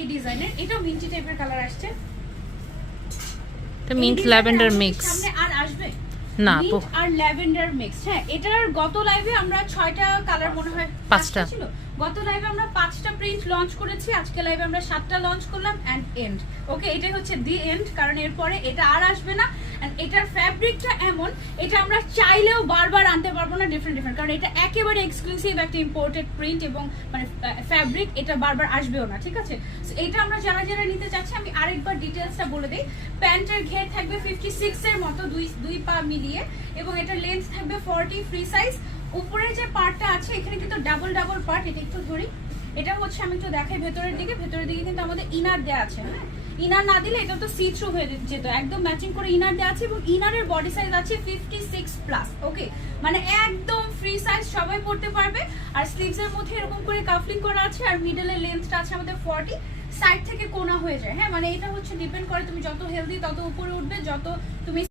এই ডিজাইনের, এটাও মিন্টি টাইপের কালার আসছে, এটা মিন্ট ল্যাভেন্ডার মিক্স। সামনে আর আসবে না আপু, মিন্ট আর ল্যাভেন্ডার মিক্স। হ্যাঁ, এটার গত লাইভে আমরা 6টা কালার মনে হয় 5টা ছিল। গত লাইভে আমরা 5টা প্রিন্ট লঞ্চ করেছি, আজকে লাইভে আমরা 7টা লঞ্চ করলাম এন্ড এন্ড। ওকে, এটাই হচ্ছে দি এন্ড, কারণ এরপরে এটা আর আসবে না। এন্ড এটার ফ্যাব্রিকটা এমন, এটা আমরা চাইলেও বারবার আনতে পারবো না, ডিফারেন্ট ডিফারেন্ট, কারণ এটা একেবারে এক্সক্লুসিভ একটা ইম্পোর্টেড প্রিন্ট এবং মানে ফ্যাব্রিক, এটা বারবার আসবেও না, ঠিক আছে? সো এটা আমরা যারা যারা নিতে চাচ্ছি, আমি আরেকবার ডিটেইলসটা বলে দিই। প্যান্টের ঘের থাকবে 56 এর মতো, দুই পা মিলিয়ে, এবং এটার লেন্থ থাকবে 40 ফ্রি সাইজ। উপরে যে পার্টটা আছে এখানে কিন্তু ডাবল ডাবল পার্ট, এটা একটু ধরি, এটা হচ্ছে আমি একটু দেখাই ভেতরের দিকে কিন্তু আমাদের ইনার দেয়া আছে। হ্যাঁ, ইনার না দিলে এটা তো সি থ্রু হয়ে যেত, একদম ম্যাচিং করে ইনার দেয়া আছে, এবং ইনারের বডি সাইজ আছে 56 প্লাস। ওকে, মানে একদম ফ্রি সাইজ, সবাই পড়তে পারবে। আর স্লিভস এর মধ্যে এরকম করে কাফলিং করা আছে, আর মিডলের লেন্থটা আছে আমাদের 40, সাইড থেকে কোনা হয়ে যায়। হ্যাঁ, মানে এটা হচ্ছে ডিপেন্ড করে তুমি যত হেলদি তত উপরে উঠবে, যত তুমি